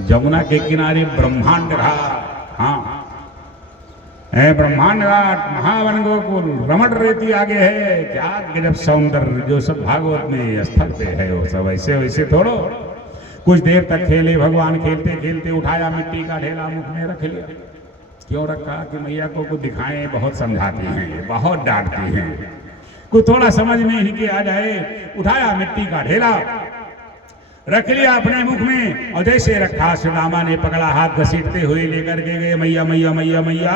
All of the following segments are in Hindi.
जमुना के किनारे ब्रह्मांड घाट, हाँ है ब्रह्मांड घाट, महावन गोकुल, रमण रेती आगे है। क्या गजब सौंदर्य, जो सब भागवत में स्थल पे है वो सब ऐसे वैसे थोड़ो। कुछ देर तक खेले भगवान, खेलते खेलते उठाया मिट्टी का ढेला, मुख में रख लिया। क्यों रखा? कि मैया को दिखाएं, बहुत समझाती हैं, बहुत डांटती हैं, कुछ थोड़ा समझ में ही के आ जाए। उठाया मिट्टी का ढेला, रख लिया अपने मुख में, और जैसे रखा सुदामा ने पकड़ा, हाथ घसीटते हुए लेकर के गए, मैया मैया मैया मैया।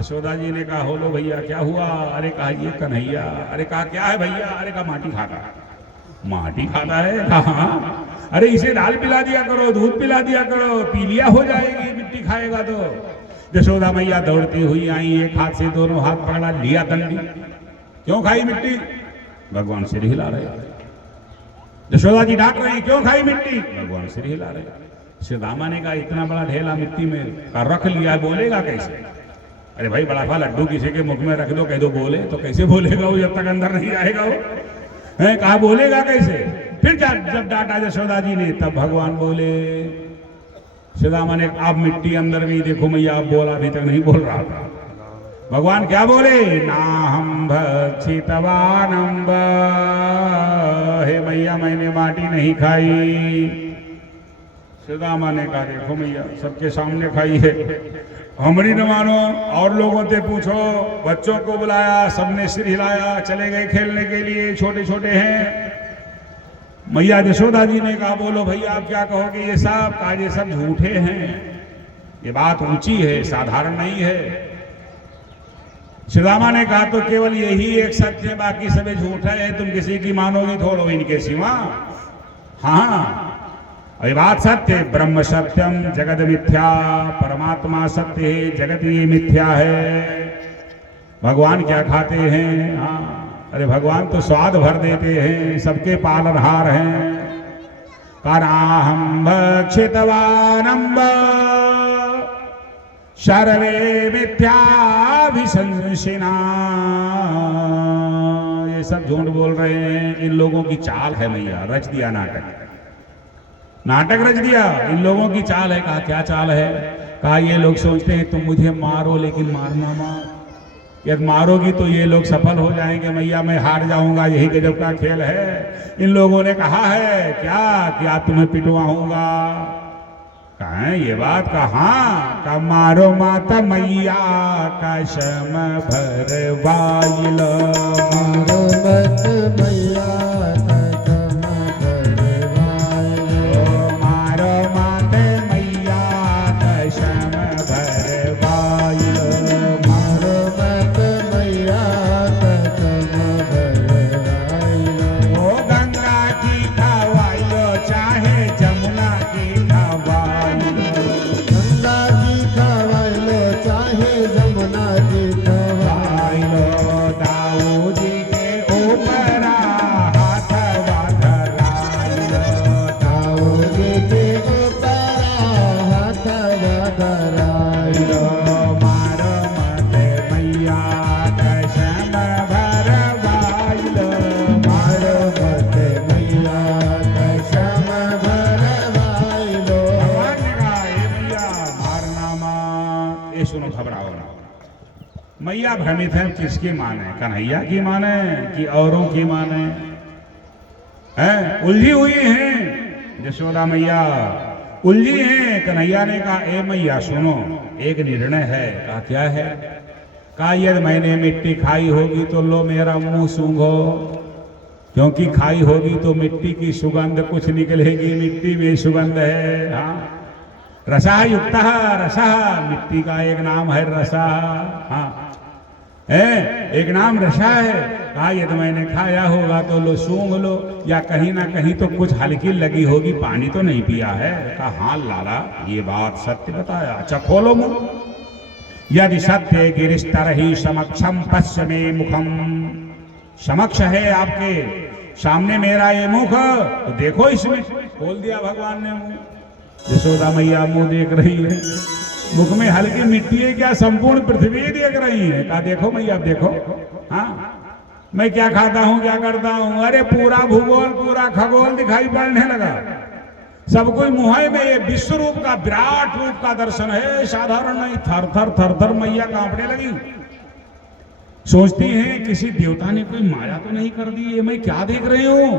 यशोदा जी ने कहा, हो लो भैया, क्या हुआ? अरे कहा ये कन्हैया। अरे कहा क्या है भैया? अरे कहा माटी खाता है। माटी खाता है? हाँ। अरे इसे दाल पिला दिया करो, दूध पिला दिया करो, पीलिया हो जाएगी, मिट्टी खाएगा तो। यशोदा मैया दौड़ती हुई आई, एक हाथ से दोनों हाथ पकड़ा, लिया दंडी। क्यों खाई मिट्टी? भगवान सिर हिला रहे। यशोदा जी डांट रही, क्यों खाई मिट्टी? भगवान सिर हिला रहे। सुदामा ने कहा, इतना बड़ा ढेला मिट्टी में का रख लिया, बोलेगा कैसे? अरे भाई बड़ा सा लड्डू किसी के मुख में रख दो, कह दो बोले, तो कैसे बोलेगा वो, जब तक अंदर नहीं आएगा वो है। कहा बोलेगा कैसे? फिर जब डांटा यशोदा जी ने, तब भगवान बोले। सुदामा ने, आप मिट्टी अंदर गई, देखो मैया आप बोला, अभी तक नहीं बोल रहा था। भगवान क्या बोले? ना हम भक्षितवानंब, हे मैया मैंने माटी नहीं खाई। सुदामा ने कहा, देखो मैया सबके सामने खाई है, हमारी न मानो, और लोगों से पूछो। बच्चों को बुलाया, सबने सिर हिलाया, चले गए खेलने के लिए, छोटे छोटे हैं। मैया यशोदा जी ने कहा, बोलो भैया आप क्या कहोगे? ये सब कहा, ये सब झूठे हैं, ये बात ऊंची है, साधारण नहीं है। सुदामा ने कहा, तो केवल यही एक सत्य है, बाकी सभी झूठा है, तुम किसी की मानोगी थोड़ो इनके सिवा। हाँ ये बात सत्य है, ब्रह्म सत्यम जगत मिथ्या, परमात्मा सत्य है, जगत ये मिथ्या है। भगवान क्या खाते हैं? हाँ अरे भगवान तो स्वाद भर देते हैं, सबके पालनहार हैं। कराहं भक्षितवानंब सर्वे मिथ्याभिशंसिना। ये सब झूठ बोल रहे हैं, इन लोगों की चाल है मैया, रच दिया नाटक, नाटक रच दिया, इन लोगों की चाल है। कहा क्या चाल है? कहा ये लोग सोचते हैं तुम मुझे मारो, लेकिन मारना मत, यदि मारोगी तो ये लोग सफल हो जाएंगे, मैया मैं हार जाऊंगा, यही गजब का खेल है। इन लोगों ने कहा है क्या कि आज तुम्हें पिटवाऊंगा। कहा ये बात? कहा का मारो माता मैया कसम भरवाइल, मारो मत मैया कसम भरवाइल, मारो माता मैया कसम भरवाइल, मारो मत मैया कसम भरवाइल। ओ गंगा की खवाइलो चाहे जमुना की खवाइलो, गंगा की खवाइलो चाहे जमुना की खवाइलो, दाऊ जी के ऊपर हाथ धराइलो, दाऊ जी के ऊपर हाथ धराइलो, मारो मत मैया कसम भरवाइलो, मारो मत मैया कसम भरवाइलो। भगवान ने कहा हे मैया मारना मत। ये सुनो, घबराओ ना। मैया भ्रमित है, किसकी माने? कन्हैया की माने कि औरों की माने? हैं उलझी हुई हैं यशोदा मैया, उलझी हैं। कन्हैया ने कहा ए मैया सुनो, एक निर्णय है। कहा क्या है? कहा यदि मैंने मिट्टी खाई होगी तो लो मेरा मुंह सूंघो, क्योंकि खाई होगी तो मिट्टी की सुगंध कुछ निकलेगी, मिट्टी में सुगंध है। हाँ रसा युक्त रसा, मिट्टी का एक नाम है रसा। हाँ है एक नाम रसा है। कहा यदि मैंने खाया होगा तो लो सूंघ लो, या कहीं ना कहीं तो कुछ हल्की लगी होगी, पानी तो नहीं पिया है। कहा हाँ लाला ये बात सत्य बताया। अच्छा खोलो मुंह, यदि सत्य गिरिस्तर ही समक्षम पश्चिमे मुखम, समक्ष है आपके सामने मेरा ये मुख, तो देखो इसमें। खोल दिया भगवान ने मुंह। यशोदा मैया मुंह देख रही है, मुख में हल्की मिट्टी है क्या, संपूर्ण पृथ्वी देख रही है। कहा देखो मैया देखो, हाँ मैं क्या खाता हूँ क्या करता हूँ। अरे पूरा भूगोल पूरा खगोल दिखाई पड़ने लगा। सब कोई मुहे में ये विश्व रूप का विराट रूप का दर्शन है, साधारण नहीं। थर थर थर थर मैया कांपने लगी। सोचती हैं किसी देवता ने कोई माया तो नहीं कर दी, ये मैं क्या देख रही हूं।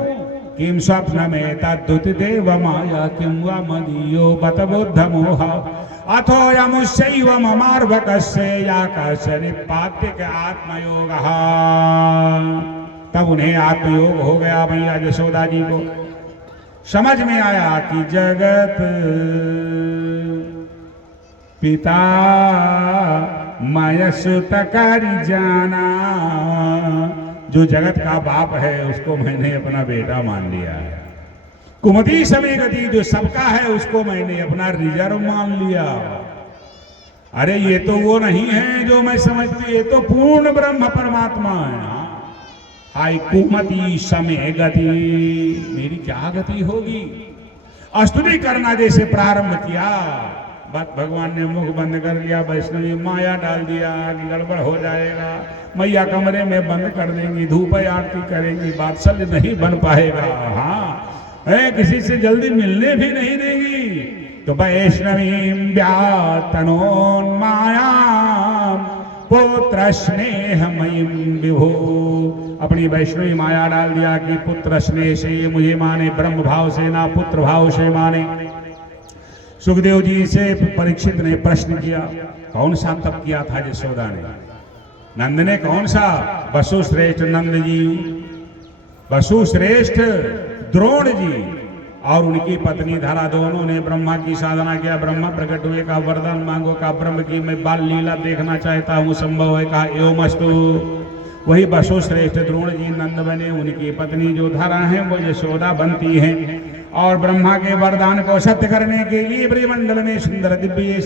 किम स्वप्न में तद्दुत देव माया किम वा मदीयो बत बुद्ध मोह अथो यमुष्यैव ममार्भकस्य याकाशनिपात्यक आत्मयोग। तब उन्हें आत्मयोग हो गया मैया यशोदा जी को। समझ में आया कि जगत पिता मयसुत करि जाना, जो जगत का बाप है उसको मैंने अपना बेटा मान लिया है। कुमति समय गति जो सबका है उसको मैंने अपना रिजर्व मान लिया। अरे ये तो वो नहीं है जो मैं समझती, ये तो पूर्ण ब्रह्म परमात्मा है। हाय कुमति समय गति, मेरी क्या गति होगी। स्तुति करना जैसे प्रारंभ किया, बस भगवान ने मुख बंद कर लिया, वैष्णवी माया डाल दिया कि गड़बड़ हो जाएगा, मैया कमरे में बंद कर देंगी, धूप आरती करेंगी, वात्सल्य नहीं बन पाएगा। हाँ है, किसी से जल्दी मिलने भी नहीं देगी। तो वैष्णवी व्यातनोन्माया पुत्र स्नेहमयीं विभो, अपनी वैष्णवी माया डाल दिया कि पुत्र स्नेह से मुझे माने, ब्रह्म भाव से ना पुत्र भाव से माने। सुखदेव जी से परीक्षित ने प्रश्न किया, कौन सा तप किया था यशोदा ने? नंद ने कौन सा? वसुश्रेष्ठ नंद जी, वसुश्रेष्ठ द्रोण जी और उनकी पत्नी धरा, दोनों ने ब्रह्मा की साधना किया। ब्रह्मा प्रकट हुए, का वरदान मांगो, का ब्रह्म की मैं बाल लीला देखना चाहता हूँ, संभव है? कहा एवमस्तु। वही वसुश्रेष्ठ द्रोण जी नंद बने, उनकी पत्नी जो धरा है वो यशोदा बनती है। और ब्रह्मा के वरदान को सत्य करने के लिए ब्रह्मंडल में सुंदर दिव्य